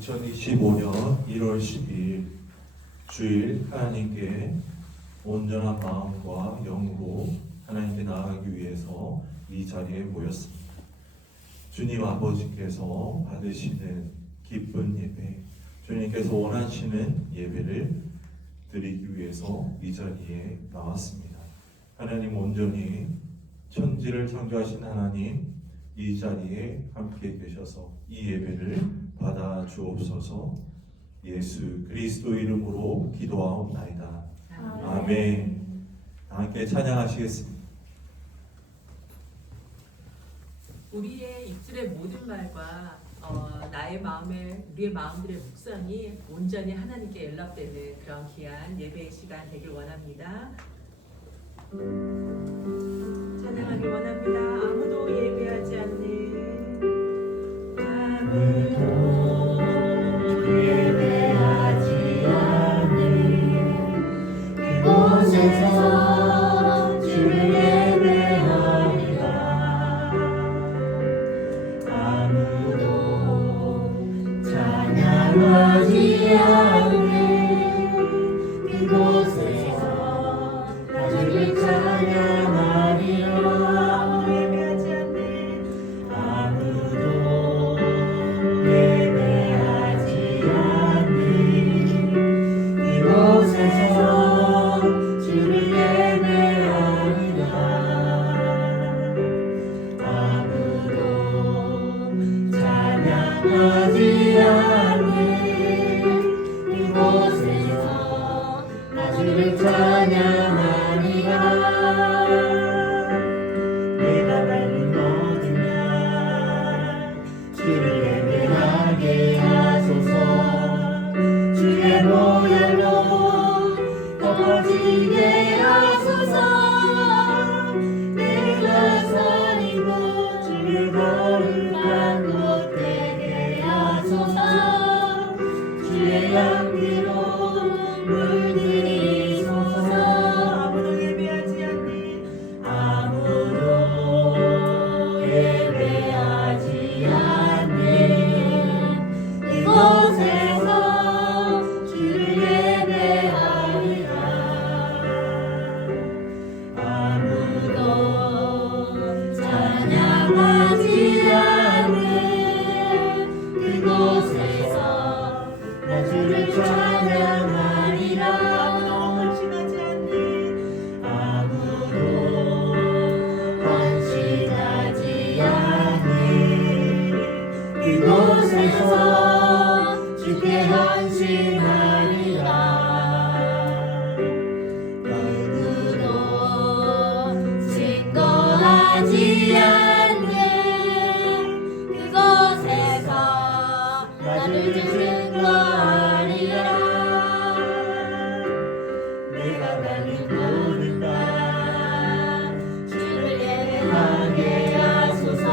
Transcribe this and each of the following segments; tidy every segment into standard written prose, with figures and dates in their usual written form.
2025년 1월 10일 주일 하나님께 온전한 마음과 영으로 하나님께 나아가기 위해서 이 자리에 모였습니다. 주님 아버지께서 받으시는 기쁜 예배, 주님께서 원하시는 예배를 드리기 위해서 이 자리에 나왔습니다. 하나님 온전히 천지를 창조하신 하나님, 이 자리에 함께 계셔서 이 예배를 받아 주옵소서. 예수 그리스도 이름으로 기도하옵나이다. 아멘. 함께 찬양하시겠습니다. 우리의 입술의 모든 말과 우리의 마음들의 묵상이 온전히 하나님께 연락되는 그런 귀한 예배의 시간 되길 원합니다. 찬양하길 원합니다. 아무도 예배하지 않는 예배하지 않는 그곳에서 주를 예배하리라. 아무도 찬양하지 않는 그곳에서 주를 찬양하리라. 주를 찬양하리라. 내가 밟는 모든 날 주를 예배하게 하소서. 주의 보혈로 덮어지게 하소서. 내가 살이고 주의 거룩한 곳 되게 하소서. 주의 향기로 물들이소서. 아무도 예배하지 않는 그곳에서 주를 예배하리라. 아무도 찬양하지 않는 그곳에서 나 주를 찬양하리라. 아무도 헌신하지 않는 그곳에서 주께 헌신하리라. 누구도 증거하지 않는 그곳에서 나를 증거하리라. 내가 가는 모든 날 주를 예배하게 하소서.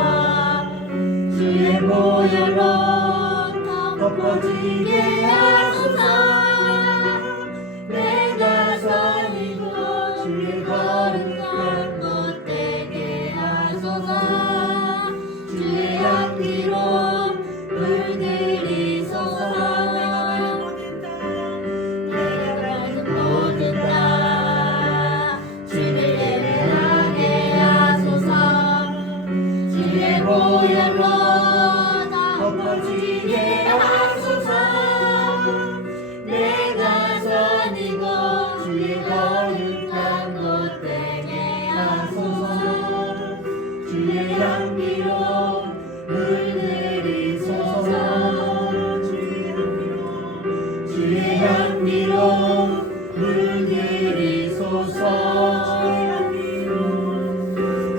주의 보혈로 덮어지게 하소서. 내가 선이고 주의 거룩한 곳 되게 하소서. 주의 향기로 물들이소서. 내가 가는 모든 땅 주를 예배하게 하소서. 주의 보혈로 덮어지게 하소서. 내가 선이고 주의 거룩한 곳 되게 하소서. 주의 향기로 물들이소서. 주의 향기로 물들이소서.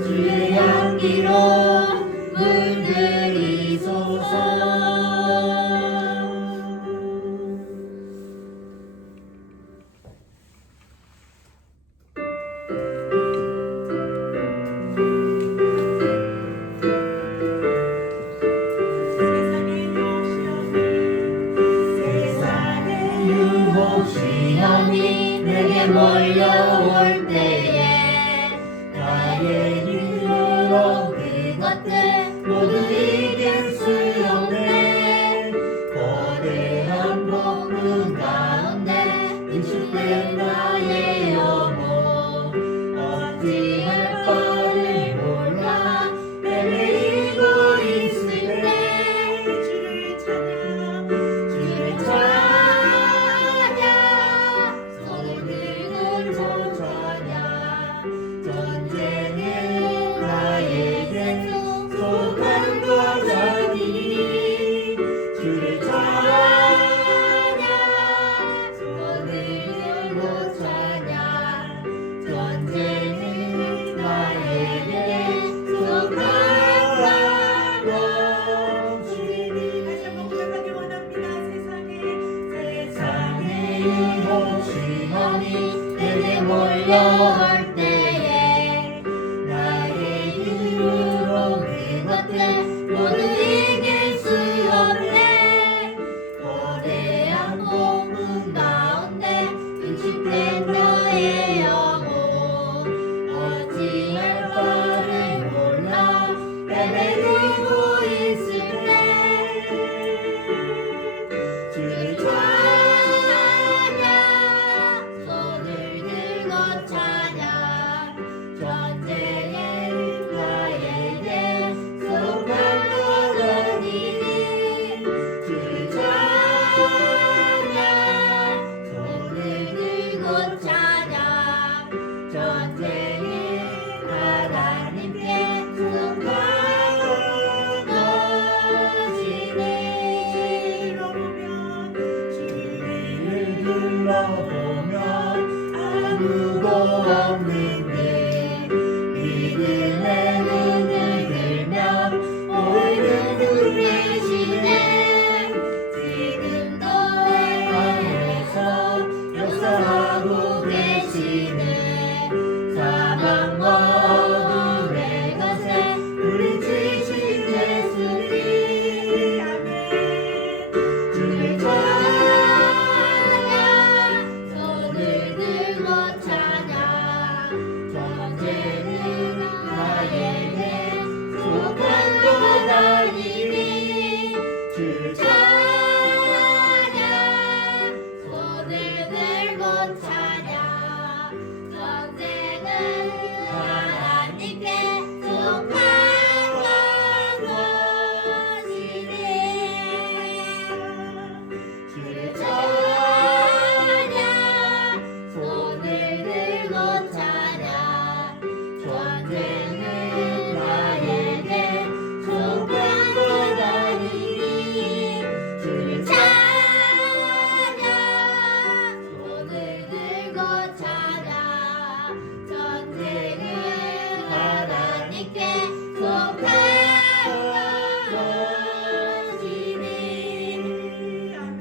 주의 향기로 물들이소서. 세상의 유혹시험이 내게 몰려올 때에 나의 유혹 그것들 모두 이길 수 없네. 몰려올 때에 나의 힘으로 그것들 모두 이길 수 없네. 거대한 폭풍 가운데 위축된 너의 영혼 어찌할 바를 몰라 헤매고 있을 때 주를 찬양 손을 들고 찬양 전쟁의 나에게 속한 거라니니 주를 찬양 손을 들고 찬양 전쟁의 하나님께 속한 것이니 주위를 둘러보면 아무도 없는 길 믿음의 눈을 들면 보이는 분 계시네. 지금도 하늘에서 역사하고 계시네. 사망과 어둠의 것에 물리치신 예수님 주를 찬양 손을 들고 찬양 전쟁은 나에게 속한 거다니니 주를 찬양 손을 들고 찬양 전쟁은 하나님께 속한 것이니 주를 찬양 손을 들고 찬양 전쟁은 나에게 속한 거다니니 주를 찬양 손을 들고 찬양 전쟁은 하나님께 속한 것이니 아멘.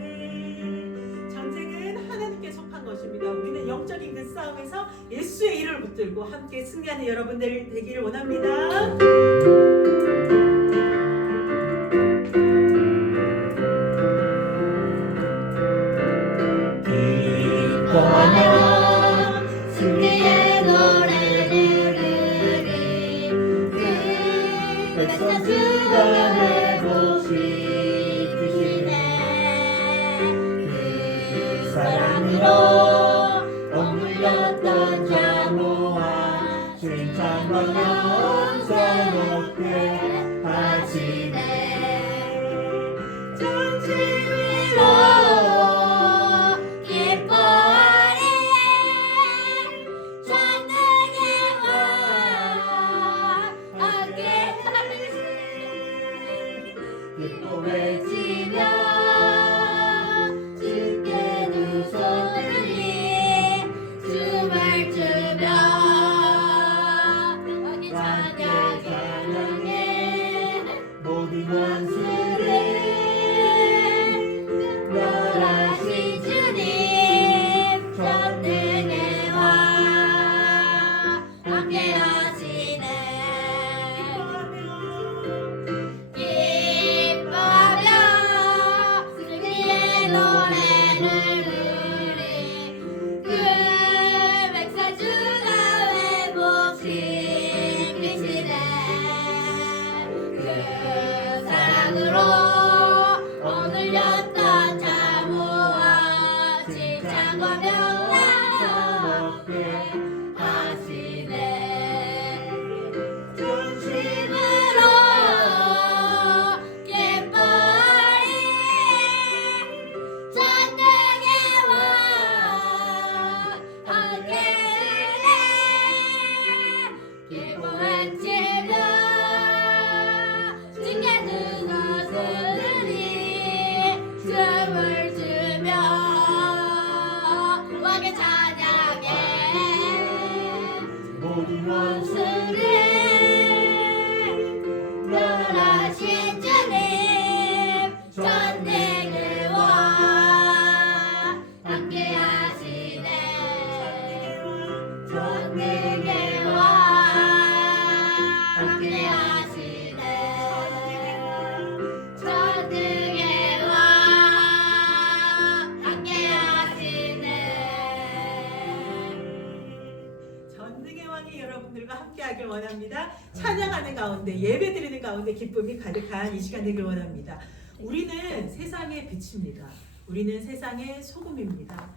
전쟁은 하나님께 속한 것입니다. 우리는 영적인 그 싸움에서 예수의 이름을 붙들고 함께 승리하는 여러분들 되기를 원합니다. 기뻐하며 승리의 노래 부르리 그 백성수가 회복시키시네. 그 사랑으로 억눌렸던 자모아 칭찬과 영광 높게 하시네. 정신으로 기뻐하리 전능의 왕 함께 하시니 기뻐 외치며 주께 두 손을 승리하길 원합니다. 찬양하는 가운데, 예배 드리는 가운데 기쁨이 가득한 이 시간 되길 원합니다. 우리는 세상의 빛입니다. 우리는 세상의 소금입니다.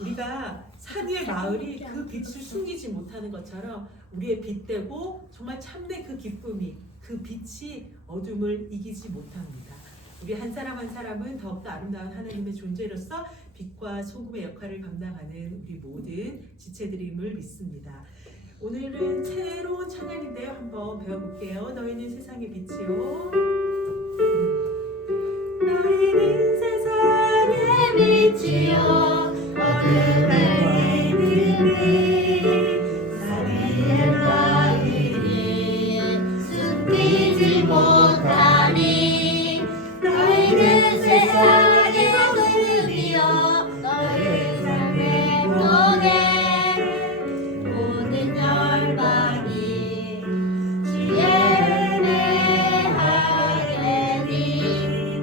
우리가 산 위의 마을이 그 빛을 숨기지 못하는 것처럼 우리의 빛되고 정말 참된 그 기쁨이, 그 빛이 어둠을 이기지 못합니다. 우리 한 사람 한 사람은 더욱더 아름다운 하나님의 존재로서 빛과 소금의 역할을 감당하는 우리 모든 지체들임을 믿습니다. 오늘은 새로운 찬양인데요. 한번 배워볼게요. 너희는 세상의 빛이요. 너희는 세상의 빛이요 어둠을 이기는 사리의 마을이 숨기지 못하니 너희는 세상의 소금이요 너희 삶의 통해 모든 열방이 주의 예배하리니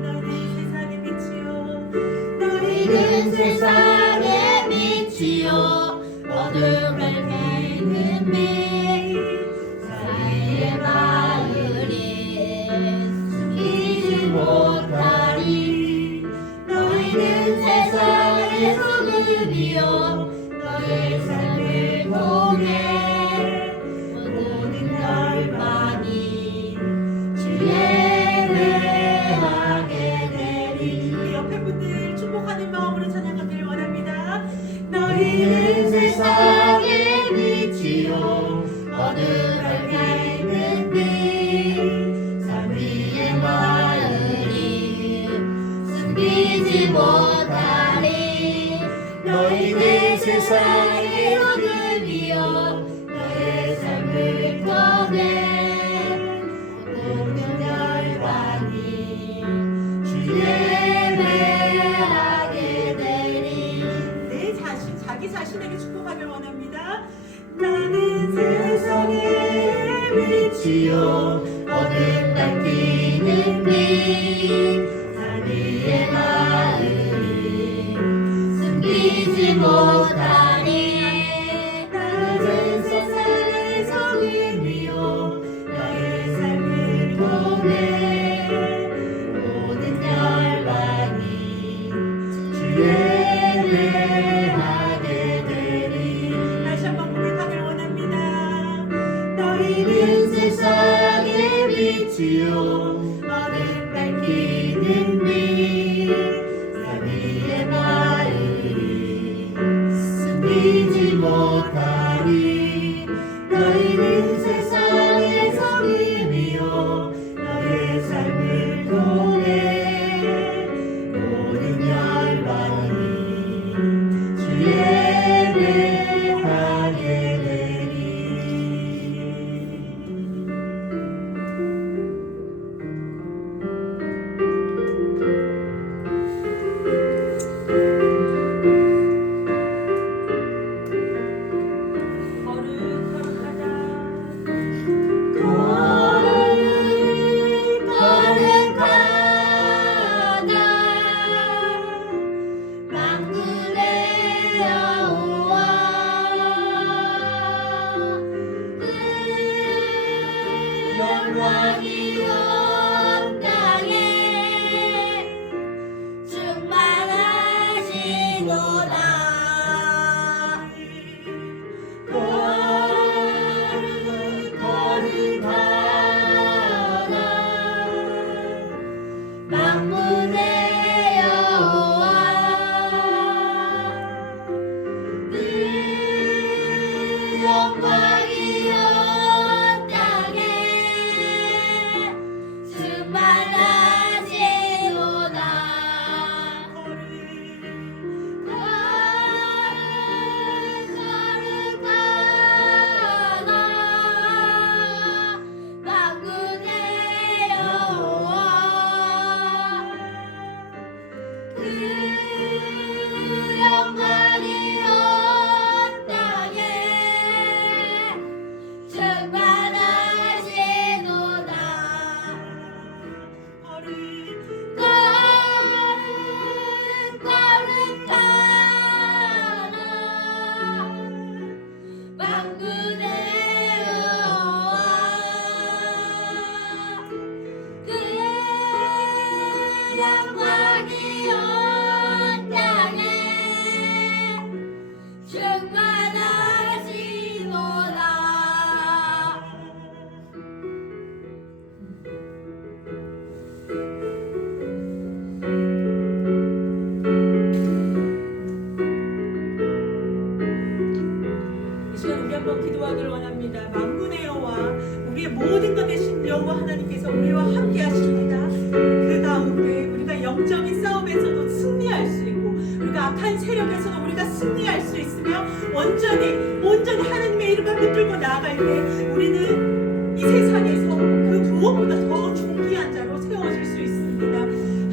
너희는 세상의 빛이요 어둠을 깨는 빛 사리의 마을이 숨기지 못하리 너희는 세상의 소금이요 너희 삶을 통해 모든 열방이 주의 예배하게 되리 우리 옆에 분들 축복하는 마음으로 찬양하길 원합니다. 너희는 세상의 빛이요 어둠을 깨는 빛 사리의 마을이 숨기지 못하리 너희는 세상의 소금이요 너의 삶을 통해 모든 열방이 주의 예배하게 되리 내 자신, 자기 자신에게 축복하길 원합니다. 나는 세상의 빛이요 어둠 밝히는 빛 사리의 마을이 숨기지 못하니 나는 세상의 소금이요 너의 삶을 통해 모든 열방이 주의 예배하게 되리 다시 한번 고백하길 원합니다. 너희는 세상의 빛이요 어둠 밝히는 빛 사리의 마을이 숨기지 못하리 너희는 세상의 소금이요 너의 삶을 통해 모든 열방이 주의 예배하게 되리 거룩하다. 거룩하다 만군의 여호와 그 영광이 온 땅에 충만하시도다 거룩하다 만군의 여호와 그 영광이 온 땅에 충만하시도다 거룩하다 만군의 여호와 그 영광이 온 땅에 충만하시도다 거룩하다 만군의 영광이 온 땅에 충만하시도다. 이 시간 우리 한번 기도하기를 원합니다. 만군의 여호와, 우리의 모든 것 되신 여호와 하나님께서 우리와 함께 하십니다. 그 가운데 우리가 영적인 싸움에서도 승리할 수 있고, 우리가 악한 세력에서도 우리가 승리할 수 있으며, 온전히 하나님의 이름을 붙들고 나아갈 때 우리는 이 세상에서 그 무엇보다 더 존귀한 자로 세워질 수 있습니다.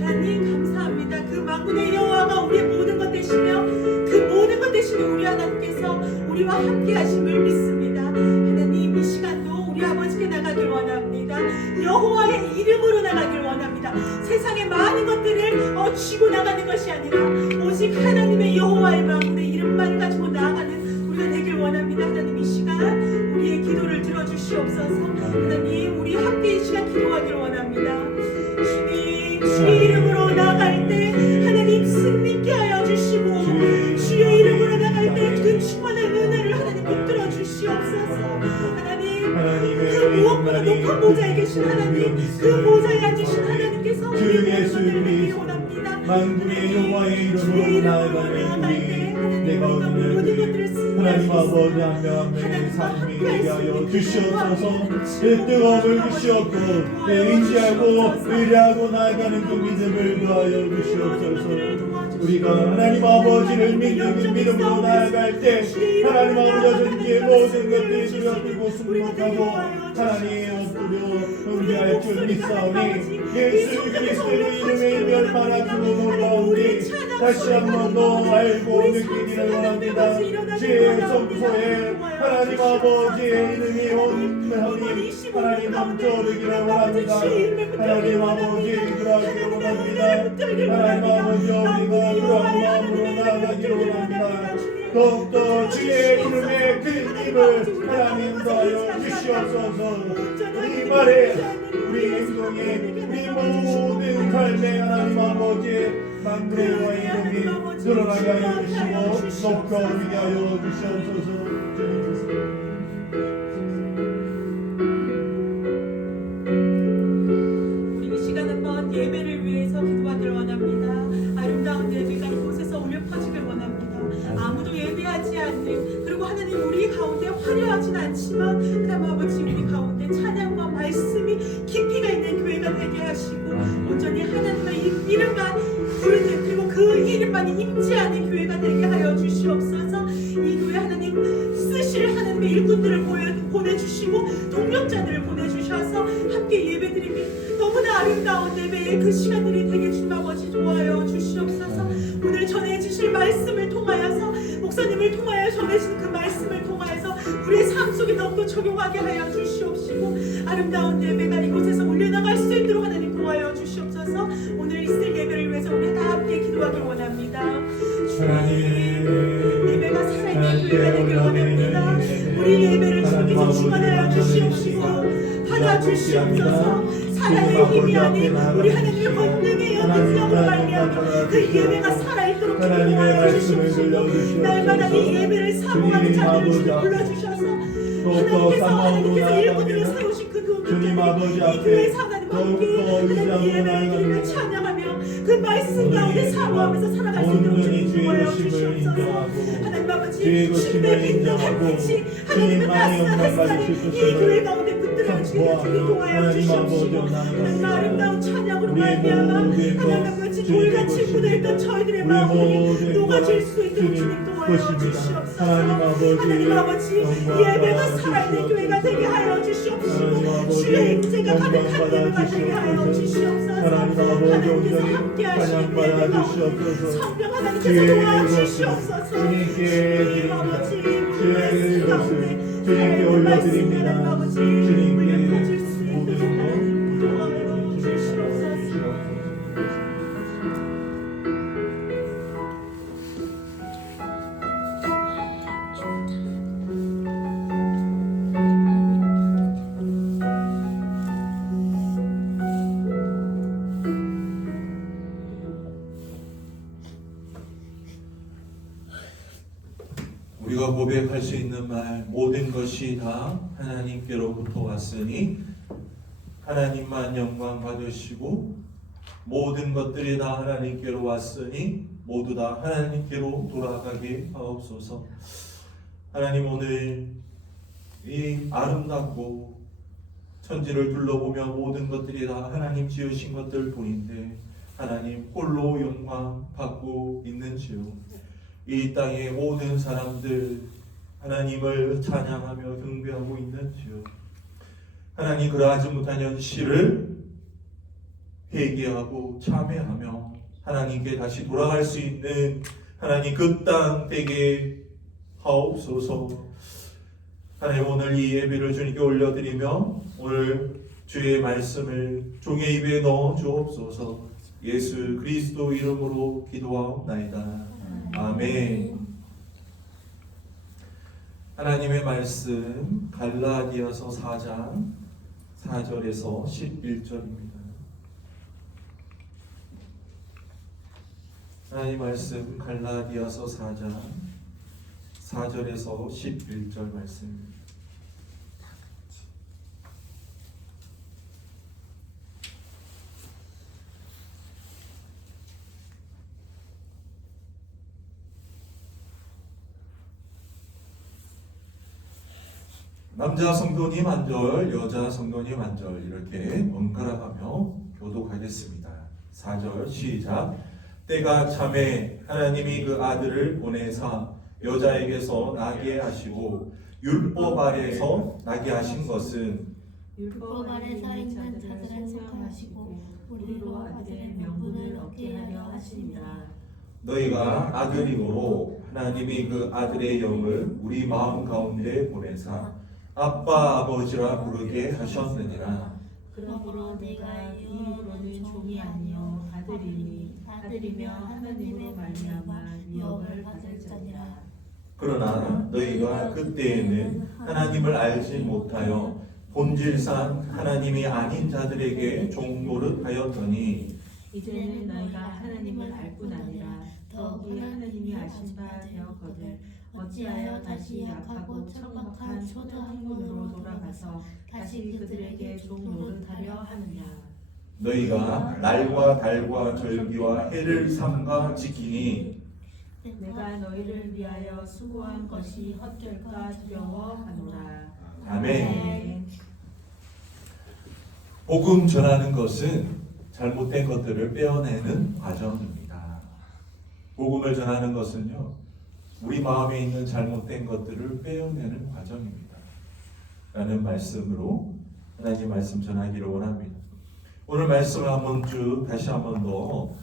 하나님 감사합니다. 그 만군의 여호와가 우리의 모든 것 되시며, 그 모든 것 되시는 우리 하나님께서 우리와 함께 하심을 믿습니다. 하나님, 이 시간도 우리 아버지께 나가길 원합니다. 여호와의 이름으로 나가길 원합니다. 세상의 많은 것들을 쥐고 나가는 것이 아니라 오직 하나님의 여호와의 마음의 이름만을 가지고 나아가는 우리가 되길 원합니다. 하나님, 이 시간 우리의 기도를 들어주시옵소서. 하나님, 우리 함께 이 시간 기도하길 원합니다. 주님, 주의 이름으로 나갈 때 하나님 승리케 하여 주시고, 주의 이름으로 나갈 때 그 충만한 은혜를 하나님 붙들어 주시옵소서. 하나님, 그 무엇보다 높은 보좌에 계신 하나님, 그 보좌에 앉으신 하나님께서 주 우리 예수 모든 것들을 그리스도 원합니다. 만군의 여호와의 주의 이름으로 이름으로 나아가는 나갈 때 우리 내가 하나님, 우리가 오늘 모든 것들을 승리할 하나님 수 아버지 있습니다. 한 명 한 명의 하나님과 삶이 함께할 되게 수 하여 있는 주시옵소서. 그 내 뜨거움을 주시옵고 내 인지하고 의뢰하고 나아가는 그 믿음을 더하여 주시옵소서. 우리가 하나님 아버지를 믿는 믿음으로 나아갈 때 하나님 아버지 전기의 모든 것들이 두렵고 순복하고 하나님 엎드려 의뢰할 줄 믿사오니 예수 그리스도의 이름의 이별만한 그 놀라우니 다시 한 번 더 알고 느끼기를 원합니다. 제 성소에 하나님 아버지의 이름이 온전히 하나님 넘쳐르기를 원합니다. 하나님 아버지 그러하기를 원합니다. 하나님 아버지 우리가 그런 마음으로 나아가기를 원합니다. 더욱더 주의 이름의 그 힘을 하나님 더하여 주시옵소서. 우리 말에 우리 행동에 우리 모든 삶에 하나님 아버지의 만군의 이름이 드러나게 하여 주시고 높여지게 하여 주시옵소서. 우리 이 시간 한번 예배를 위해서 기도하기를 원합니다. 아름다운 예배가 이곳에서 울려 퍼지길 원합니다. 아무도 예배하지 않는, 그리고 하나님 우리 가운데 화려하진 않지만 하나님 아버지 우리 가운데 찬양과 말씀이 깊이가 있는 교회가 되게 하시고, 온전히 하나님의 이름만 부르는, 그리고 그 이름만이 임재하는 교회가 되게 하여 주시옵소서. 이 교회 하나님 쓰실 하나님의 일꾼들을 보내주시고 동력자들을 보내주셔서 함께 예배드리니 너무나 아름다운 예배의 그 시간들이 되게 주님 아버지 도와여 주시옵소서. 오늘 전해주실 말씀을 통하여서, 목사님을 통하여 전해진 그 말씀을 통하여서 우리의 삶 속에 너무 적용하게 하여 주시옵시고, 아름다운 예배가 이곳에서 올려나갈 수 있도록 하나님 도와여 주시옵소서. 오늘 있을 예배를 위해서 우리 다 함께 기도하길 원합니다. 주님, 예배가 살아있는 교회가 되길 원합니다. 우리 예배를 주님께서 충만하여 주시옵시고 받아주시옵소서. 살아의 힘이 아닌 우리 하나님의 권능의 영으로 말미암아 그 예배가 살아있도록 기도하여 주시옵시고, 날마다 이 예배를 사모하는 자들을 주님 불러주셔서 하나님께서 일꾼들을 세우신 그 교회들이 이 교회 사관과 함께 하나님 예배를 드리며 찬양하며 그 말씀 가운데 사모하면서 살아갈 수 있도록 주님 도와여 주시옵소서. 하나님 아버지, 주님의 믿는 햇빛이 하나님의 따스한 햇살이 이 교회 가운데 붙들어 주시기를 주님 도와여 주시옵시고, 하나님 아름다운 찬양으로 말미암아 하나님 아버지 돌같이 묻어있던 저희들의 마음이 녹아질 수 있도록 주님 도와여 주시옵소서. 하나님 아버지, 예배가 살아있는 교회가 되게 하여 주시옵시고, 주의 임재가 가득한 예배가 되게 하여 주시옵소서. 하나님께서 함께 하시는 예배 가운데 성령 하나님께서 도와주시옵소서. 주님 아버지, 우리 말씀 가운데 주님께 올려드립니다. 하나님 아버지 울려 퍼질 수 있도록 모든 것 하나님 도와여 주시옵소서. 우리가 고백할 수 있는 말, 모든 것이 다 하나님께로부터 왔으니 하나님만 영광 받으시고, 모든 것들이 다 하나님께로 왔으니 모두 다 하나님께로 돌아가게 하옵소서. 하나님, 오늘 이 아름답고 천지를 둘러보며 모든 것들이 다 하나님 지으신 것들 보인데 하나님 홀로 영광 받고 있는지요. 이 땅의 모든 사람들 하나님을 찬양하며 경배하고 있는지요. 하나님, 그러하지 못한 현실을 회개하고 참회하며 하나님께 다시 돌아갈 수 있는 하나님 그 땅 되게 하옵소서. 하나님, 오늘 이 예배를 주님께 올려드리며 오늘 주의 말씀을 종의 입에 넣어 주옵소서. 예수 그리스도 이름으로 기도하옵나이다. 아멘. 하나님의 말씀 갈라디아서 4장 4절에서 11절입니다. 하나님 말씀 갈라디아서 4장 4절에서 11절 말씀입니다. 남자 성도님 한 절, 여자 성도님 한 절 이렇게 번갈아가며 교독하겠습니다. 4절 시작. 때가 참에 하나님이 그 아들을 보내사 여자에게서 나게 하시고 율법 아래에서 나게 하신 것은 율법 아래 서 있는 자들은 속하시고 우리로 아들의 명분을 얻게 하려 하십니다. 너희가 아들이므로 하나님이 그 아들의 영을 우리 마음 가운데 보내사 아빠 아버지라 부르게 하셨느니라. 그러므로 내가 이후로는 종이 아니요 아들이며 하나님으로 말미암아 위협을 받을 자니라. 그러나 너희가 그때에는 하나님을 알지 못하여 본질상 하나님이 아닌 자들에게 종노릇 하였더니 이제는 너희가 하나님을 알 뿐 아니라 더욱이 하나님이 아신 바 되었거늘 어찌하여 다시 약하고 천박한 초대 학문으로 돌아가서 다시 그들에게 종노릇하려 하느냐. 너희가 날과 달과 절기와 해를 삼가 지키니 내가 너희를 위하여 수고한 것이 헛될까 두려워하노라. 아멘. 복음 전하는 것은 잘못된 것들을 빼어내는 과정입니다. 복음을 전하는 것은요, 우리 마음에 있는 잘못된 것들을 빼어내는 과정입니다. 라는 말씀으로 하나님 말씀 전하기를 원합니다. 오늘 말씀을 한번 쭉 다시 한번 더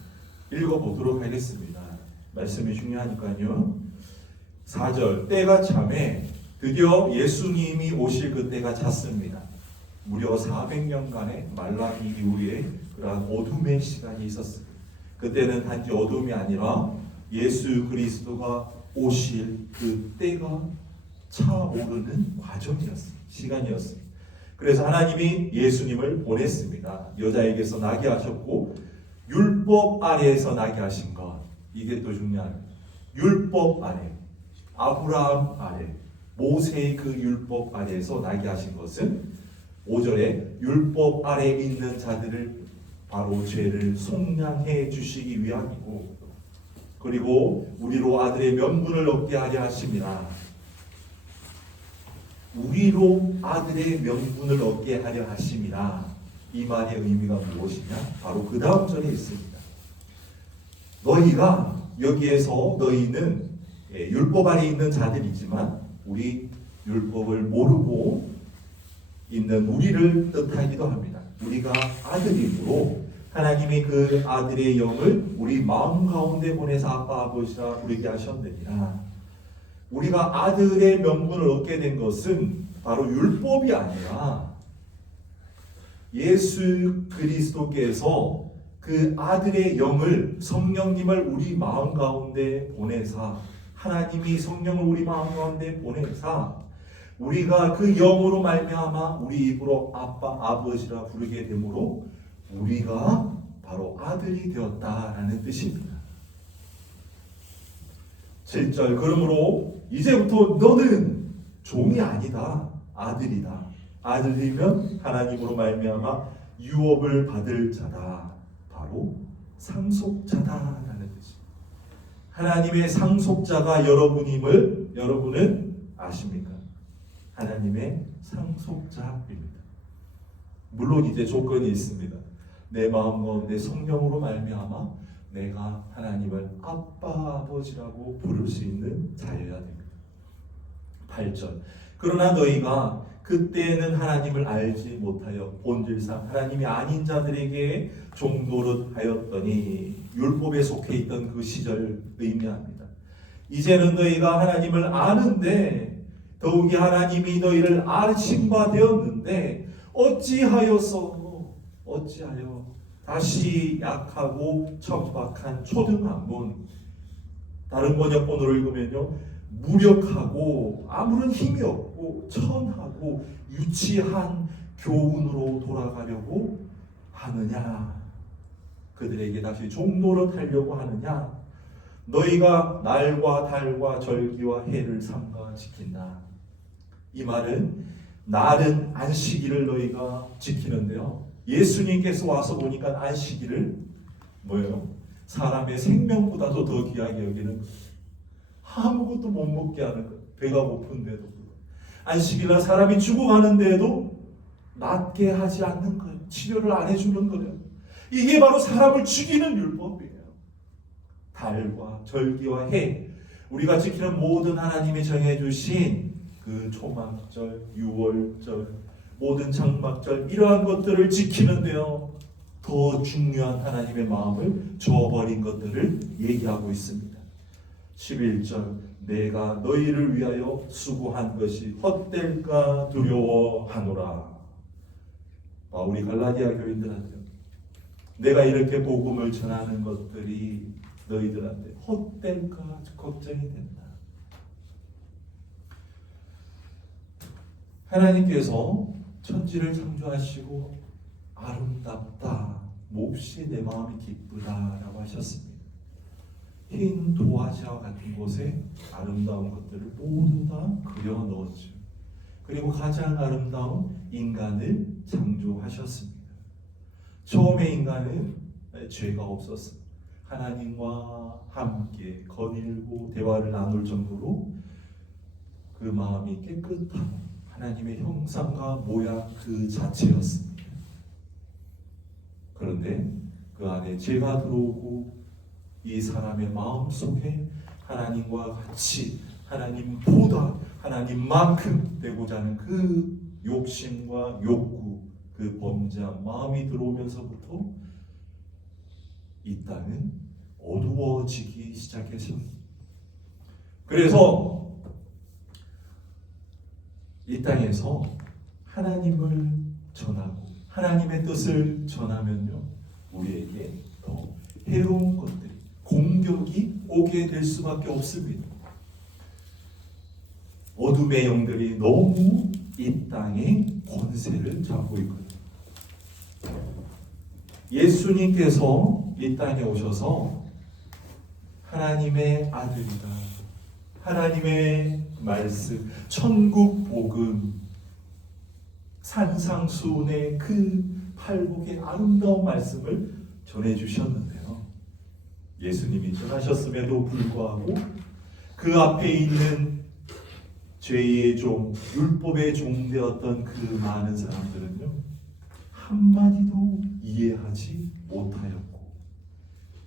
읽어보도록 하겠습니다. 말씀이 중요하니까요. 4절 때가 참에 드디어 예수님이 오실 그때가 찼습니다. 무려 400년간의 말라기 이후에 그러한 어둠의 시간이 있었습니다. 그때는 단지 어둠이 아니라 예수 그리스도가 오실 그 때가 차오르는 과정이었습니다. 시간이었습니다. 그래서 하나님이 예수님을 보냈습니다. 여자에게서 나게 하셨고 율법 아래에서 나게 하신 것, 이게 또 중요합니다. 율법 아래, 아브라함 아래, 모세의 그 율법 아래에서 나게 하신 것은 5절에 율법 아래에 있는 자들을 바로 죄를 속량해 주시기 위함이고, 그리고 우리로 아들의 명분을 얻게 하려 하십니다. 우리로 아들의 명분을 얻게 하려 하십니다. 이 말의 의미가 무엇이냐? 바로 그 다음 절에 있습니다. 너희가 여기에서 너희는 율법 아래 있는 자들이지만 우리 율법을 모르고 있는 우리를 뜻하기도 합니다. 우리가 아들이므로 하나님이 그 아들의 영을 우리 마음 가운데 보내서 아빠 아버지라 부르게 하셨느니라. 우리가 아들의 명분을 얻게 된 것은 바로 율법이 아니라 예수 그리스도께서 그 아들의 영을, 성령님을 우리 마음 가운데 보내사, 하나님이 성령을 우리 마음 가운데 보내사 우리가 그 영으로 말미암아 우리 입으로 아빠 아버지라 부르게 되므로 우리가 바로 아들이 되었다라는 뜻입니다. 7절 그러므로 이제부터 너는 종이 아니다, 아들이다. 아들이면 하나님으로 말미암아 유업을 받을 자다. 바로 상속자다라는 뜻이. 하나님의 상속자가 여러분임을 여러분은 아십니까? 하나님의 상속자입니다. 물론 이제 조건이 있습니다. 내 마음 가운데 성령으로 말미암아 내가 하나님을 아빠 아버지라고 부를 수 있는 자여야 됩니다. 8절. 그러나 너희가 그때는 하나님을 알지 못하여 본질상 하나님이 아닌 자들에게 종노릇 하였더니, 율법에 속해 있던 그 시절 의미합니다. 이제는 너희가 하나님을 아는데 더욱이 하나님이 너희를 아신 바 되었는데 어찌하여 다시 약하고 천박한 초등학문, 다른 번역본으로 읽으면요, 무력하고 아무런 힘이 없고 천하고 유치한 교훈으로 돌아가려고 하느냐? 그들에게 다시 종노릇 하려고 하느냐? 너희가 날과 달과 절기와 해를 삼가 지킨다. 이 말은 날은 안식일을 너희가 지키는데요, 예수님께서 와서 보니까 안식일을 뭐예요? 사람의 생명보다도 더 귀하게 여기는, 아무것도 못 먹게 하는 거예요. 배가 고픈데도. 안식일날 사람이 죽어가는데도 낫게 하지 않는 거예요. 치료를 안 해주는 거예요. 이게 바로 사람을 죽이는 율법이에요. 달과 절기와 해, 우리가 지키는 모든 하나님이 정해주신 그 초막절, 유월절, 모든 장막절, 이러한 것들을 지키는데요, 더 중요한 하나님의 마음을 저버린 것들을 얘기하고 있습니다. 11절. 내가 너희를 위하여 수고한 것이 헛될까 두려워하노라. 우리 갈라디아 교인들한테 내가 이렇게 복음을 전하는 것들이 너희들한테 헛될까 걱정이 된다. 하나님께서 천지를 창조하시고 아름답다, 몹시 내 마음이 기쁘다라고 하셨습니다. 흰 도화지와 같은 곳에 아름다운 것들을 모두 다 그려 넣었죠. 그리고 가장 아름다운 인간을 창조하셨습니다. 처음에 인간은 죄가 없었습니다. 하나님과 함께 거닐고 대화를 나눌 정도로 그 마음이 깨끗한 하나님의 형상과 모양 그 자체였습니다. 그런데 그 안에 죄가 들어오고 이 사람의 마음 속에 하나님과 같이, 하나님보다, 하나님만큼 되고자 하는 그 욕심과 욕구, 그 범죄한 마음이 들어오면서부터 이 땅은 어두워지기 시작했습니다. 그래서 이 땅에서 하나님을 전하고 하나님의 뜻을 전하면요, 우리에게 더 해로운 것들이, 공격이 오게 될 수밖에 없습니다. 어둠의 영들이 너무 이 땅에 권세를 잡고 있거든요. 예수님께서 이 땅에 오셔서 하나님의 아들이다, 하나님의 말씀, 천국 복음, 산상수훈의 그 팔복의 아름다운 말씀을 전해주셨는데요, 예수님이 전하셨음에도 불구하고 그 앞에 있는 죄의 종, 율법의 종 되었던 그 많은 사람들은요, 한마디도 이해하지 못하였고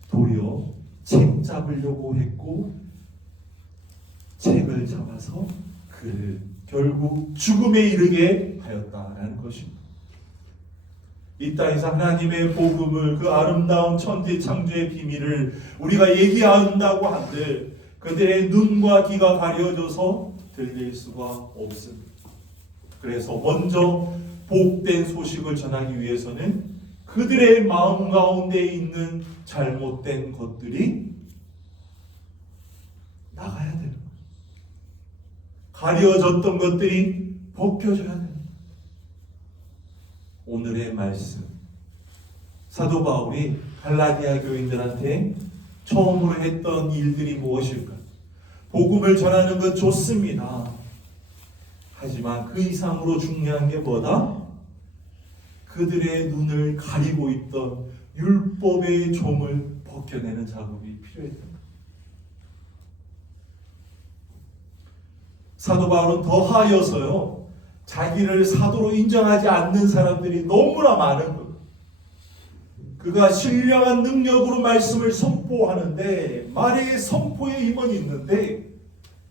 도리어 책 잡으려고 했고 책을 잡아서 그를 결국 죽음에 이르게 하였다라는 것입니다. 이 땅에서 하나님의 복음을, 그 아름다운 천지 창조의 비밀을 우리가 얘기한다고 한들 그들의 눈과 귀가 가려져서 들릴 수가 없습니다. 그래서 먼저 복된 소식을 전하기 위해서는 그들의 마음 가운데 있는 잘못된 것들이 나가야 돼요. 가려졌던 것들이 벗겨져야 돼요. 오늘의 말씀, 사도 바울이 갈라디아 교인들한테 처음으로 했던 일들이 무엇일까? 복음을 전하는 건 좋습니다. 하지만 그 이상으로 중요한 게 뭐다? 그들의 눈을 가리고 있던 율법의 종을 벗겨내는 작업이 필요했다. 사도 바울은 더하여서요, 자기를 사도로 인정하지 않는 사람들이 너무나 많은 거예요. 그가 신령한 능력으로 말씀을 선포하는데 말의 선포에 힘은 있는데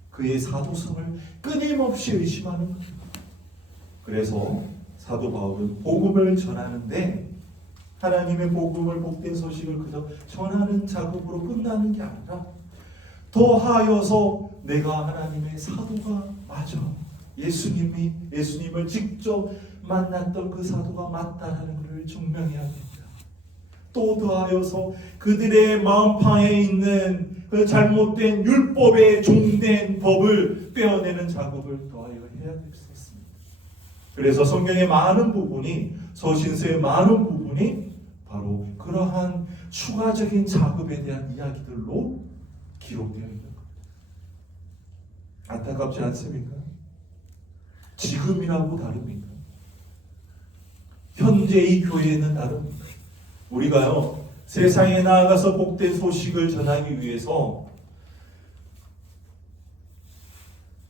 그의 사도성을 끊임없이 의심하는 거예요. 그래서 사도 바울은 복음을 전하는데 하나님의 복음을, 복된 소식을 그저 전하는 작업으로 끝나는 게 아니라 더하여서 내가 하나님의 사도가 맞아, 예수님을 직접 만났던 그 사도가 맞다라는 것을 증명해야 됩니다. 또 더하여서 그들의 마음방에 있는 그 잘못된 율법의 종된 법을 빼어내는 작업을 더하여 해야 될 수 있습니다. 그래서 성경의 많은 부분이, 서신서의 많은 부분이 바로 그러한 추가적인 작업에 대한 이야기들로 기록되어 있는 겁니다. 안타깝지 않습니까? 지금이라고 다릅니까? 현재의 교회는 다릅니다. 우리가요, 세상에 나아가서 복된 소식을 전하기 위해서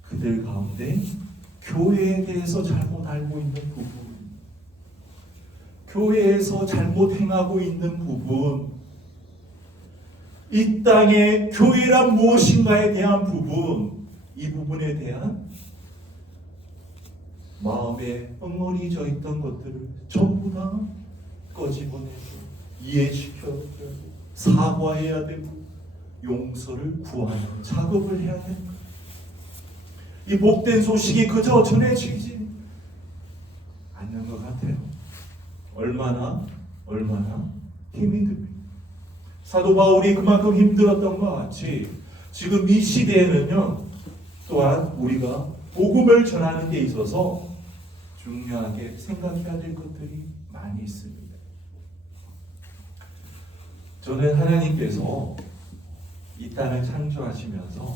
그들 가운데 교회에 대해서 잘못 알고 있는 부분, 교회에서 잘못 행하고 있는 부분, 이 땅의 교회란 무엇인가에 대한 부분, 이 부분에 대한 마음에 엉망이 져 있던 것들을 전부 다 꺼집어내고 이해시켜주고 사과해야 되고 용서를 구하는 작업을 해야 됩니다. 이 복된 소식이 그저 전해지지 않는 것 같아요. 얼마나 힘이 듭니다. 사도 바울이 그만큼 힘들었던 것 같이 지금 이 시대에는요, 또한 우리가 복음을 전하는 데 있어서 중요하게 생각해야 될 것들이 많이 있습니다. 저는 하나님께서 이 땅을 창조하시면서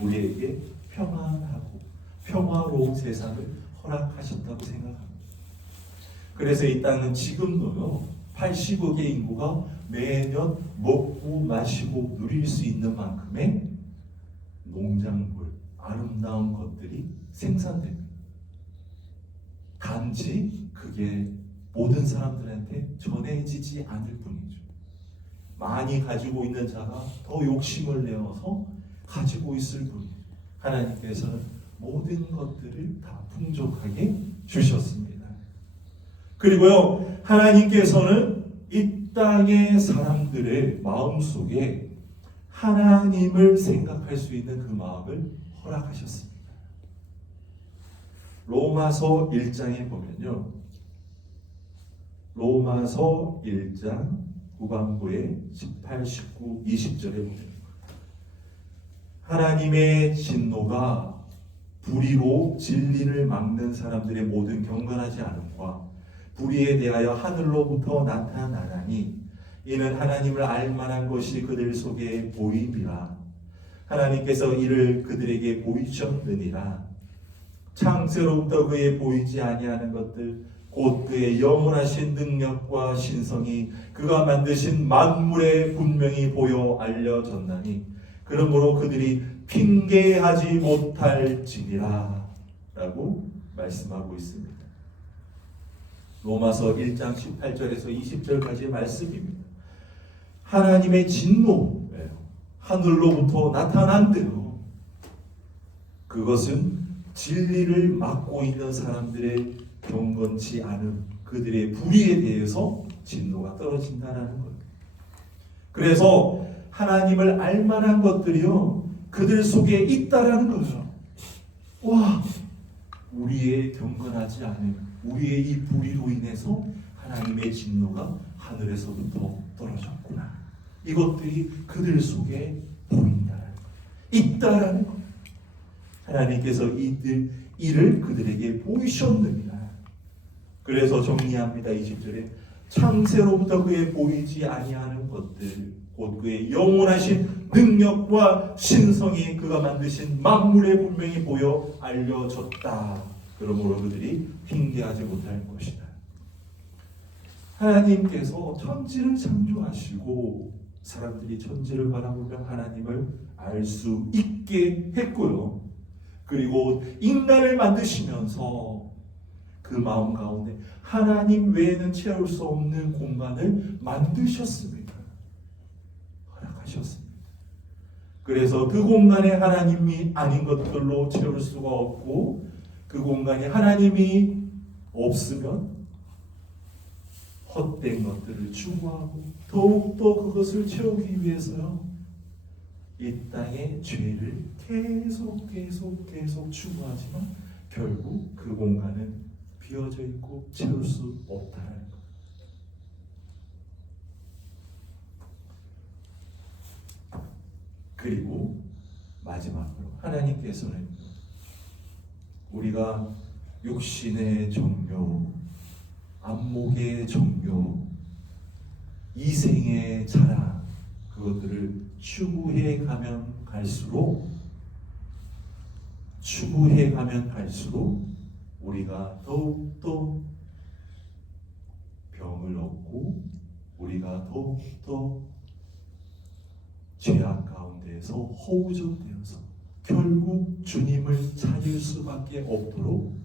우리에게 평안하고 평화로운 세상을 허락하셨다고 생각합니다. 그래서 이 땅은 지금도요, 80억의 인구가 매년 먹고 마시고 누릴 수 있는 만큼의 농작물, 아름다운 것들이 생산됩니다. 단지 그게 모든 사람들한테 전해지지 않을 뿐이죠. 많이 가지고 있는 자가 더 욕심을 내어서 가지고 있을 뿐이죠. 하나님께서는 모든 것들을 다 풍족하게 주셨습니다. 그리고요, 하나님께서는 이 땅의 사람들의 마음속에 하나님을 생각할 수 있는 그 마음을 허락하셨습니다. 로마서 1장에 보면요, 로마서 1장 후반부에 18, 19, 20절에 보면 하나님의 진노가 불의로 진리를 막는 사람들의 모든 경건하지 않음과 불의에 대하여 하늘로부터 나타나나니 이는 하나님을 알만한 것이 그들 속에 보임이라. 하나님께서 이를 그들에게 보이셨느니라. 창세로부터 그의 보이지 아니하는 것들 곧 그의 영원하신 능력과 신성이 그가 만드신 만물에 분명히 보여 알려졌나니 그러므로 그들이 핑계하지 못할지니라 라고 말씀하고 있습니다. 로마서 1장 18절에서 20절까지의 말씀입니다. 하나님의 진노예요. 하늘로부터 나타난대요. 그것은 진리를 막고 있는 사람들의 경건치 않은 그들의 불의에 대해서 진노가 떨어진다는 거예요. 그래서 하나님을 알만한 것들이요, 그들 속에 있다라는 거죠. 와, 우리의 경건하지 않은 우리의 이 불의로 인해서 하나님의 진노가 하늘에서부터 떨어졌구나. 이것들이 그들 속에 보인다라는 거예요. 있다라는 거예요. 하나님께서 이를 그들에게 보이셨느니라. 그래서 정리합니다. 20절에 창세로부터 그의 보이지 아니하는 것들 곧 그의 영원하신 능력과 신성이 그가 만드신 만물에 분명히 보여 알려졌다. 그러므로 그들이 핑계하지 못할 것이다. 하나님께서 천지를 창조하시고 사람들이 천지를 바라보며 하나님을 알 수 있게 했고요. 그리고 인간을 만드시면서 그 마음 가운데 하나님 외에는 채울 수 없는 공간을 만드셨습니다. 허락하셨습니다. 그래서 그 공간에 하나님이 아닌 것들로 채울 수가 없고 그 공간에 하나님이 없으면 헛된 것들을 추구하고 더욱더 그것을 채우기 위해서요. 이 땅의 죄를 계속 추구하지만 결국 그 공간은 비어져 있고 채울 수 없다는 것. 그리고 마지막으로 하나님께서는 우리가 육신의 정욕, 안목의 정욕, 이생의 자랑 그것들을 추구해 가면 갈수록 우리가 더욱더 병을 얻고 우리가 더욱더 죄악 가운데에서 허우적되어서 결국 주님을 찾을 수밖에 없도록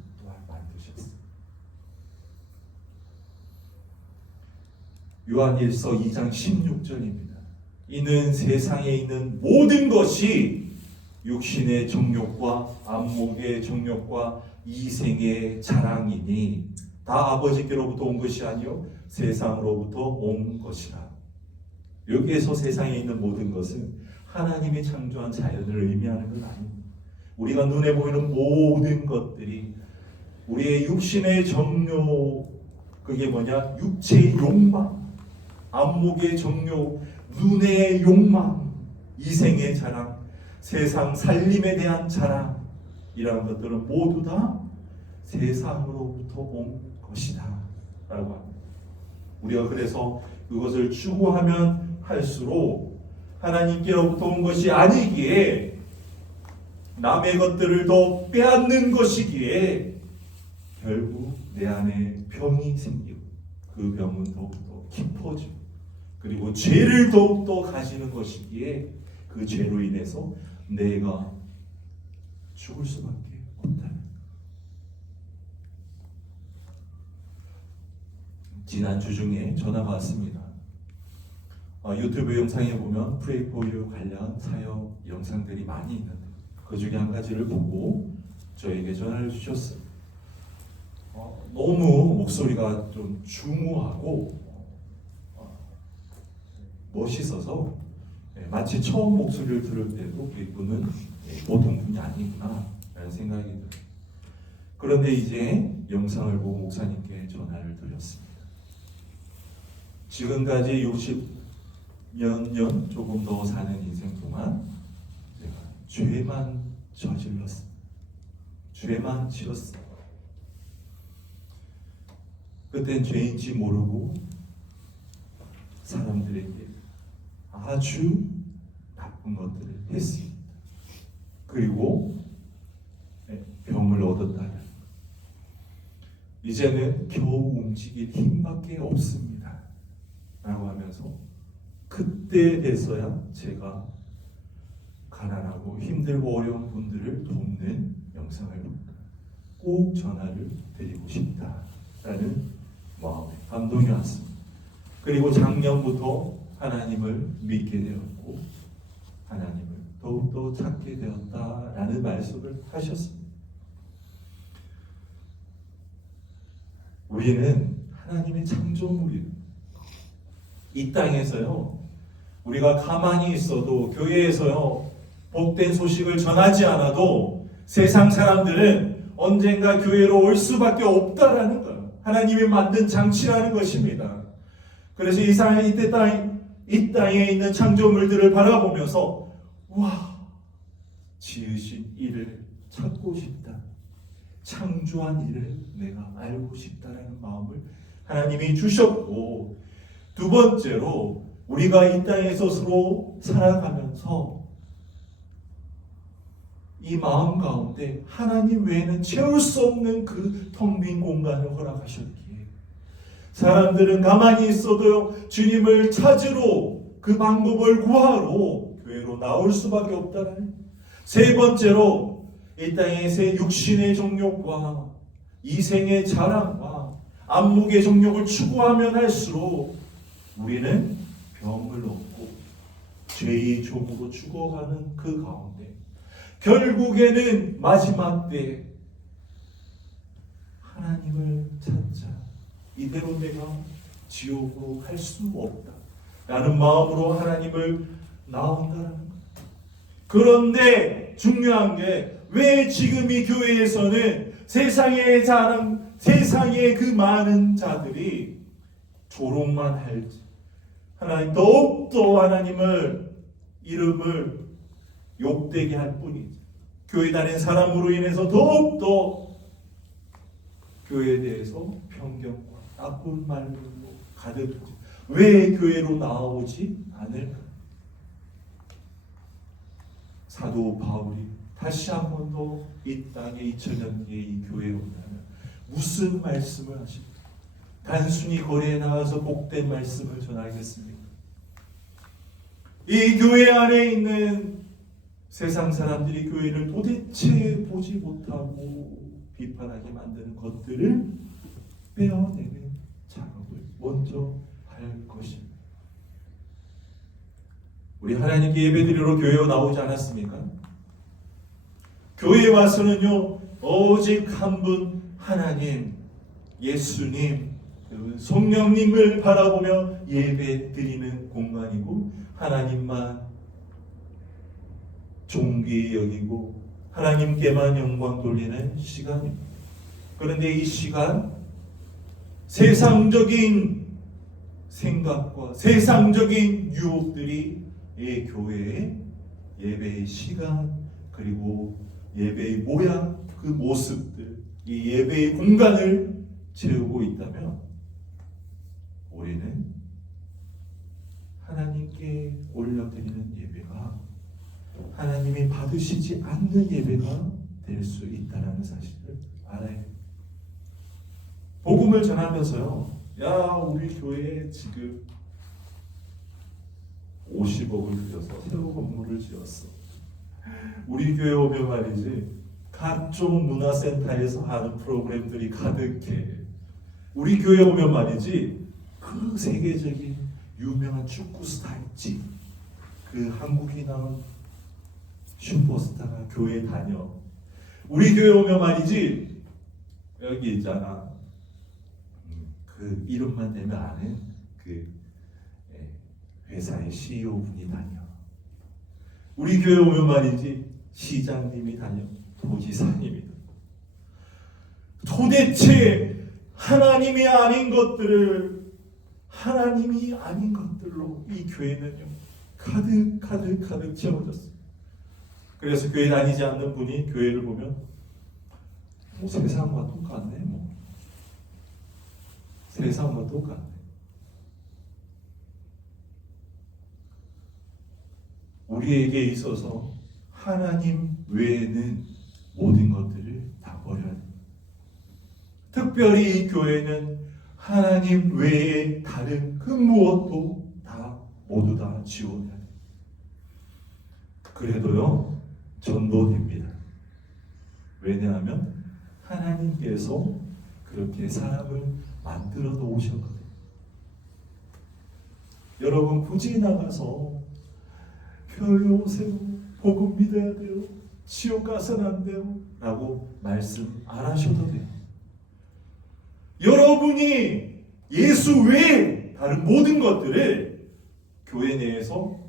만드셨어요. 요한일서 2장 16절입니다. 이는 세상에 있는 모든 것이 육신의 정욕과 안목의 정욕과 이생의 자랑이니 다 아버지께로부터 온 것이 아니요 세상으로부터 온 것이라. 여기에서 세상에 있는 모든 것은 하나님이 창조한 자연을 의미하는 건 아닙니다. 우리가 눈에 보이는 모든 것들이 우리의 육신의 정욕, 그게 뭐냐? 육체의 욕망, 안목의 정욕, 눈의 욕망, 이생의 자랑, 세상 살림에 대한 자랑이라는 것들은 모두 다 세상으로부터 온 것이다 라고 합니다. 우리가 그래서 그것을 추구하면 할수록 하나님께로부터 온 것이 아니기에 남의 것들을 더 빼앗는 것이기에 결국 내 안에 병이 생기고 그 병은 더욱더 깊어지고 그리고 죄를 더욱더 가지는 것이기에 그 죄로 인해서 내가 죽을 수밖에 없다. 지난주 중에 전화가 왔습니다. 유튜브 영상에 보면 Pray for You 관련 사역 영상들이 많이 있는데 그 중에 한 가지를 보고 저에게 전화를 주셨어요. 너무 목소리가 좀 중후하고 멋있어서 마치 처음 목소리를 들을 때도 이분은 보통 분이 아니구나 라는 생각이 들어요. 그런데 이제 영상을 보고 목사님께 전화를 드렸습니다. 지금까지 60몇 년 조금 더 사는 인생 동안 제가 죄만 저질렀습니다. 죄만 지었습니다. 그땐 죄인지 모르고 사람들에게 아주 나쁜 것들을 했습니다. 그리고 병을 얻었다는 이제는 겨우 움직일 힘밖에 없습니다 라고 하면서 그때 돼서야 제가 가난하고 힘들고 어려운 분들을 돕는 영상을 꼭 전화를 드리고 싶다라는 마음에 감동이 왔습니다. 그리고 작년부터 하나님을 믿게 되었고 하나님을 더욱더 찾게 되었다라는 말씀을 하셨습니다. 우리는 하나님의 창조물이에요. 이 땅에서요 우리가 가만히 있어도 교회에서요 복된 소식을 전하지 않아도 세상 사람들은 언젠가 교회로 올 수밖에 없다라는 거예요. 하나님이 만든 장치라는 것입니다. 그래서 이 땅에 있는 창조물들을 바라보면서 와 지으신 이를 찾고 싶다. 창조한 이를 내가 알고 싶다라는 마음을 하나님이 주셨고 두 번째로 우리가 이 땅에서 서로 살아가면서 이 마음 가운데 하나님 외에는 채울 수 없는 그 텅 빈 공간을 허락하셨기에 사람들은 가만히 있어도 주님을 찾으러 그 방법을 구하러 교회로 나올 수밖에 없다는. 세 번째로 이 땅에서의 육신의 정욕과 이생의 자랑과 안목의 정욕을 추구하면 할수록 우리는 병을 얻고 죄의 종으로 죽어가는 그 가운데 결국에는 마지막 때 하나님을 찾자. 이대로 내가 지옥으로 갈 수 없다 라는 마음으로 하나님을 나온다는 것. 그런데 중요한 게 왜 지금 이 교회에서는 세상의 자랑, 세상의 그 많은 자들이 조롱만 할지, 하나님 더욱더 하나님을 이름을 욕되게 할 뿐이지, 교회 다닌 사람으로 인해서 더욱더 교회에 대해서 편견과 나쁜 말로 가득하지. 왜 교회로 나오지 않을까? 사도 바울이 다시 한 번 더 이 땅에 2000년 뒤에 이 교회에 온다면 무슨 말씀을 하십니까? 단순히 거리에 나가서 복된 말씀을 전하겠습니까? 이 교회 안에 있는 세상 사람들이 교회를 도대체 보지 못하고 비판하게 만드는 것들을 빼어내는 작업을 먼저 할 것입니다. 우리 하나님께 예배드리러 교회에 나오지 않았습니까? 교회에 와서는요, 오직 한 분 하나님, 예수님, 성령님을 바라보며 예배 드리는 공간이고 하나님만 존귀히 여기고 하나님께만 영광 돌리는 시간입니다. 그런데 이 시간 세상적인 생각과 세상적인 유혹들이 이 교회의 예배의 시간 그리고 예배의 모양, 그 모습들, 이 예배의 공간을 채우고 있다면 우리는 하나님께 올려드리는 예배가 하나님이 받으시지 않는 예배가 될 수 있다는 사실을 알아야 해요. 복음을 전하면서요, 야, 우리 교회에 지금 50억을 들여서 새로 건물을 지었어. 우리 교회 오면 말이지 각종 문화센터에서 하는 프로그램들이 가득해. 우리 교회 오면 말이지 그 세계적인 유명한 축구 스타 있지, 그 한국이 나온 슈퍼스타가 교회 다녀. 우리 교회 오면 말이지 여기 있잖아, 그 이름만 대면 아는 그 회사의 CEO 분이 다녀. 우리 교회 오면 말이지 시장님이 다녀, 도지사님이 다녀. 도대체 하나님이 아닌 것들을 하나님이 아닌 것들로 이 교회는요 가득 채워졌어요. 그래서 교회 다니지 않는 분이 교회를 보면 뭐 세상과 똑같네, 뭐 세상과 똑같네. 우리에게 있어서 하나님 외에는 모든 것들을 다 버려야 됩니다. 특별히 이 교회는 하나님 외에 다른 그 무엇도 다 모두 다 지워야 돼요. 그래도요 전도됩니다. 왜냐하면 하나님께서 그렇게 사람을 만들어 놓으셨거든요. 여러분 굳이 나가서 교회 오세요, 복음 믿어야 돼요, 지옥 가서는 안 돼요 라고 말씀 안 하셔도 돼요. 여러분이 예수 외에 다른 모든 것들을 교회 내에서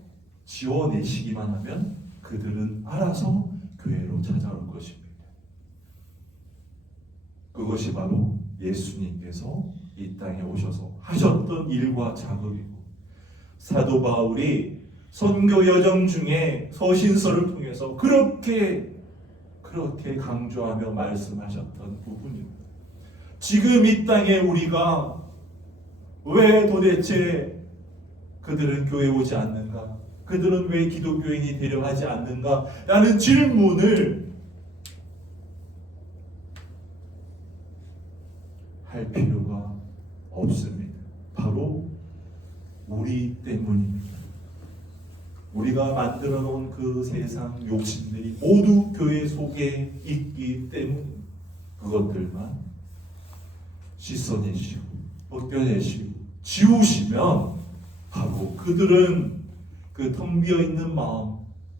지워내시기만 하면 그들은 알아서 교회로 찾아올 것입니다. 그것이 바로 예수님께서 이 땅에 오셔서 하셨던 일과 작업이고, 사도 바울이 선교 여정 중에 서신서를 통해서 그렇게 강조하며 말씀하셨던 부분입니다. 지금 이 땅에 우리가 왜 도대체 그들은 교회 오지 않는가? 그들은 왜 기독교인이 되려 하지 않는가? 라는 질문을 할 필요가 없습니다. 바로 우리 때문입니다. 우리가 만들어 놓은 그 세상 욕심들이 모두 교회 속에 있기 때문에 그것들만 씻어내시고 벗겨내시고 지우시면 바로 그들은 그 텅 비어 있는 마음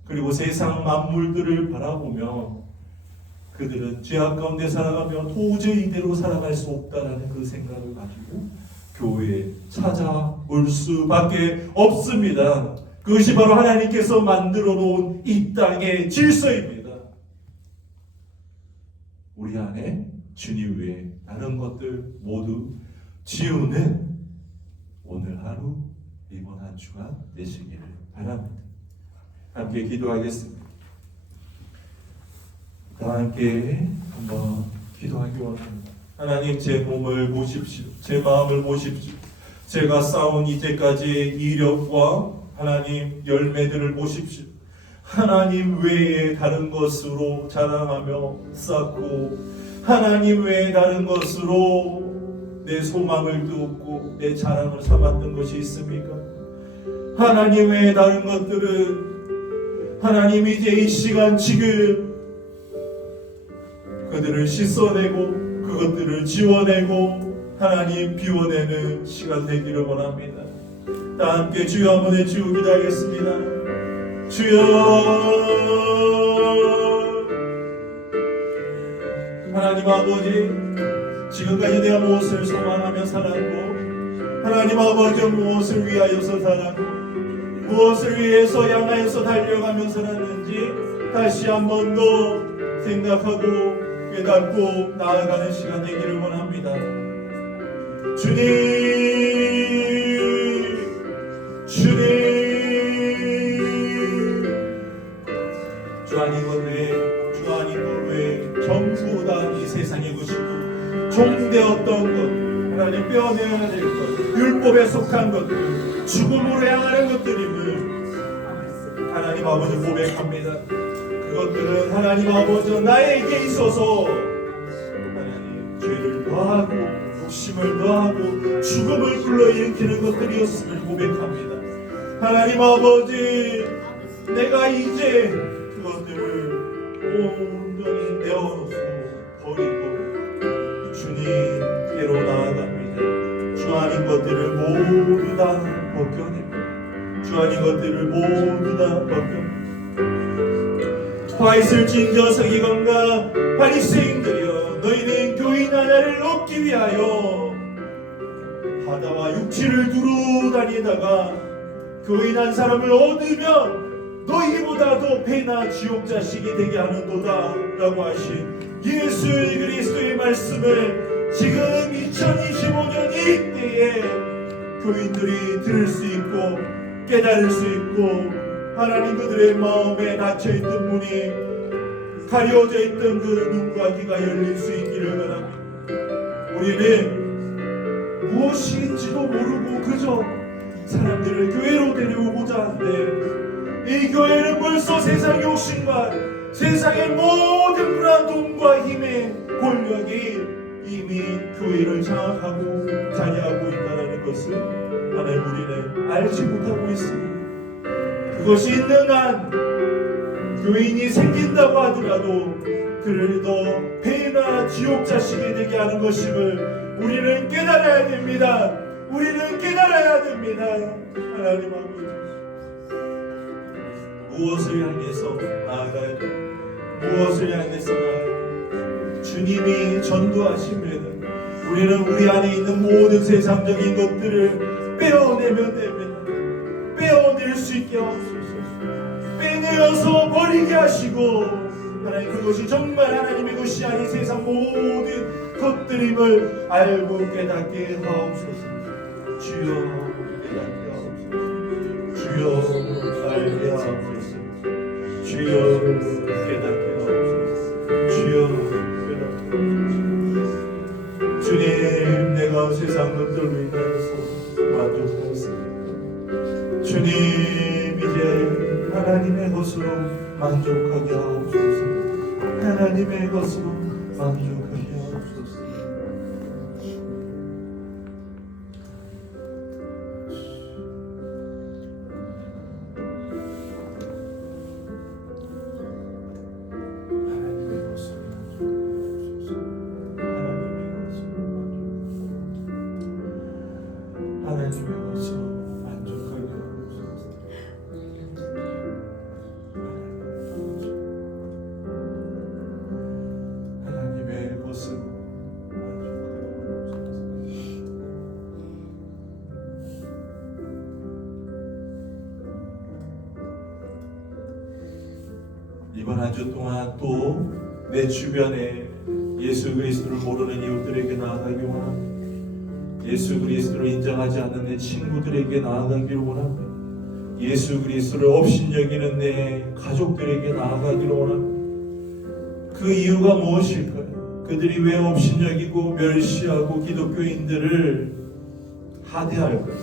그리고 세상 만물들을 바라보며 그들은 죄악 가운데 살아가며 도저히 이대로 살아갈 수 없다라는 그 생각을 가지고 교회에 찾아올 수밖에 없습니다. 그것이 바로 하나님께서 만들어 놓은 이 땅의 질서입니다. 우리 안에 주님 외에 다른 것들 모두 지우는 오늘 하루 이번 한 주간 되시기를 바랍니다. 함께 기도하겠습니다. 다 함께 한번 기도하기 원합니다. 하나님, 제 몸을 보십시오. 제 마음을 보십시오. 제가 쌓은 이제까지의 이력과 하나님 열매들을 보십시오. 하나님 외에 다른 것으로 자랑하며 쌓고 하나님 외에 다른 것으로 내 소망을 두었고 내 자랑을 삼았던 것이 있습니까? 하나님 외에 다른 것들은 하나님 이제 이 시간 지금 그들을 씻어내고 그것들을 지워내고 하나님 비워내는 시간 되기를 원합니다. 다 함께 주여 한번 외치고 기도하겠습니다. 주여, 하나님 아버지, 지금까지 내가 무엇을 소망하며 살았고 하나님 아버지 무엇을 위하여서 살았고 무엇을 위해서 향하여서 달려가며 살았는지 다시 한 번 더 생각하고 깨닫고 나아가는 시간 되기를 원합니다. 주님, 주 아닌 것 외에 주 아닌 것 외에 전부 다 이 세상의 것이고 종되었던 것 하나님 빼어내야 될 것 율법에 속한 것들 죽음으로 향하는 것들임을 하나님 아버지 고백합니다. 그것들은 하나님 아버지 나에게 있어서 하나님 죄를 더하고 욕심을 더하고 죽음을 불러일으키는 것들이었음을 고백합니다. 하나님 아버지, 내가 이제 그것들을 온전히 내어놓고 버리고 주님께로 나아갑니다. 주 아닌 것들을 모두 다 벗겨내고 주 아닌 것들을 모두 다 벗겨내고 화 있을진저 서기관과 바리새인들이여, 너희는 교인 하나를 얻기 위하여 바다와 육지를 두루 다니다가 교인 한 사람을 얻으면 너희보다도 배나 지옥 자식이 되게 하는도다 라고 하신 예수 그리스도의 말씀을 지금 2025년 이때에 교인들이 들을 수 있고 깨달을 수 있고 하나님 그들의 마음에 닫혀있던 문이 가려져 있던 그 눈과 귀가 열릴 수 있기를 바랍니다. 우리는 무엇인지도 모르고 그저 사람들을 교회로 데려오고자 하는데 이 교회는 벌써 세상 욕심과 세상의 모든 그런 돈과 힘의 권력이 이미 교회를 장악하고 자리하고 있다는 것을 하나님 우리는 알지 못하고 있습니다. 그것이 있는 한 교인이 생긴다고 하더라도 그를 더 배나 지옥 자식이 되게 하는 것임을 우리는 깨달아야 됩니다. 우리는 깨달아야 됩니다. 하나님 아버지, 무엇을 향해서 나아가야 돼? 무엇을 향해서 나아가야 돼? 주님이 전도하시면 우리는 우리 안에 있는 모든 세상적인 것들을 빼어내면 됩니다. 빼어낼 수 있게 하옵소서. 빼내어서 버리게 하시고 하나님 그것이 정말 하나님의 것이 아닌 세상 모든 것들임을 알고 깨닫게 하옵소서. 주여 깨닫게 하옵소서. 주여 알게 하옵소서. 주여 깨닫게 하옵소서. 주여 깨닫게 하옵소서. 주님, 내가 세상 것들로 인하여서 만족하였습니다. 하나님의 것으로 만족하게 하옵소서. 하나님의 것으로 만족하게 하옵소서. 하나님의 것으로 만족하게 하옵소서. 하나님의 것으로 만족하게 하옵소서. 하나님의 것으로 이번 한 주 동안 또 내 주변에 예수 그리스도를 모르는 이웃들에게 나아가기 원합니다. 예수 그리스도를 인정하지 않는 내 친구들에게 나아가기를 원합니다. 예수 그리스도를 업신여기는 내 가족들에게 나아가기를 원합니다. 그 이유가 무엇일까요? 그들이 왜 업신여기고 멸시하고 기독교인들을 하대할까요?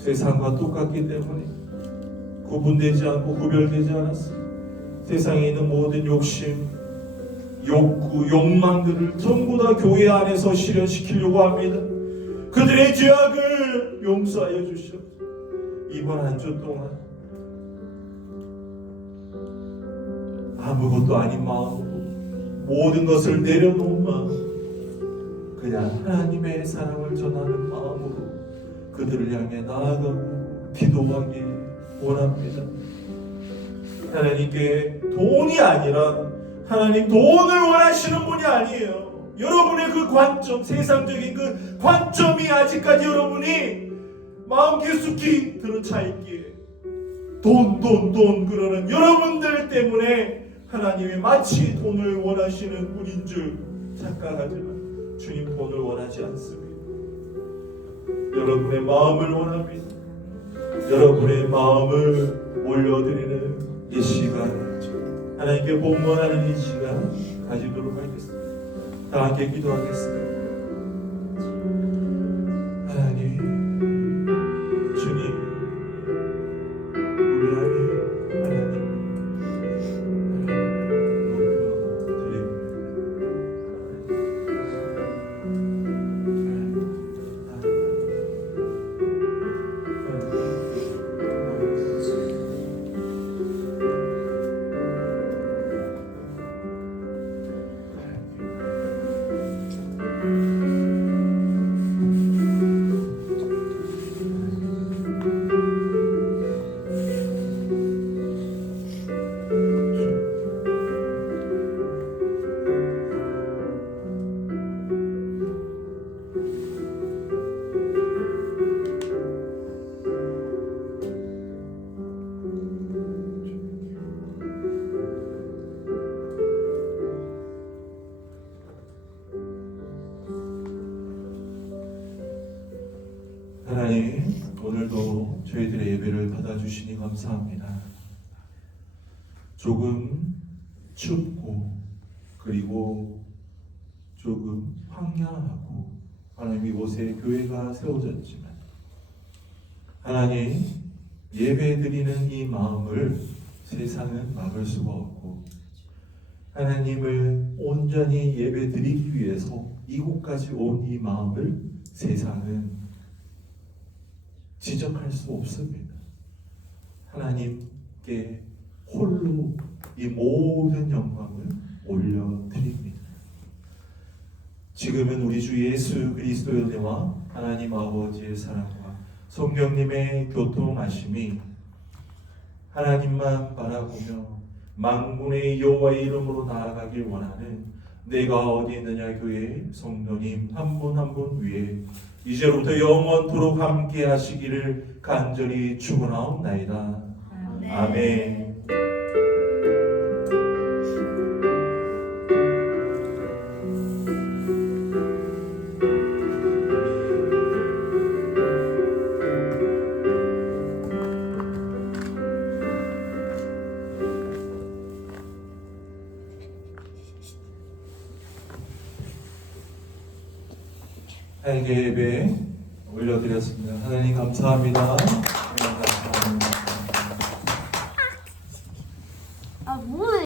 세상과 똑같기 때문에 구분되지 않고 구별되지 않았습니다. 세상에 있는 모든 욕심, 욕구, 욕망들을 전부 다 교회 안에서 실현시키려고 합니다. 그들의 죄악을 용서하여 주시옵소서. 이번 한 주 동안 아무것도 아닌 마음으로 모든 것을 내려놓은 마음, 그냥 하나님의 사랑을 전하는 마음으로 그들을 향해 나아가고 기도하기 원합니다. 하나님께 돈이 아니라 하나님 돈을 원하시는 분이 아니에요. 여러분의 그 관점, 세상적인 그 관점이 아직까지 여러분이 마음 깊숙이 들어차 있기에 돈 그러는 여러분들 때문에 하나님이 마치 돈을 원하시는 분인 줄 착각하지만 주님 돈을 원하지 않습니다. 여러분의 마음을 원합니다. 여러분의 마음을 올려드리는 이 시간, 하나님께 복문하는 이 시간 가지도록 하겠습니다. 다 함께 기도하겠습니다. 하나님, 주님, 우리 안에 하나님 하나님, 오늘도 저희들의 예배를 받아주시니 감사합니다. 조금 춥고 그리고 조금 황량하고 하나님 이곳에 교회가 세워졌지만 하나님 예배드리는 이 마음을 세상은 막을 수가 없고 하나님을 온전히 예배드리기 위해서 이곳까지 온 이 마음을 세상은 지적할 수 없습니다. 하나님께 홀로 이 모든 영광을 올려드립니다. 지금은 우리 주 예수 그리스도의 은혜와 하나님 아버지의 사랑과 성령님의 교통하심이 하나님만 바라보며 만군의 여호와의 이름으로 나아가길 원하는 내가 어디 있느냐 교회 성도님 한 분 한 분 위에 이제부터 영원토록 함께 하시기를 간절히 축원하옵나이다. 아멘. 하나님께 예배 올려드렸습니다. 하나님 감사합니다.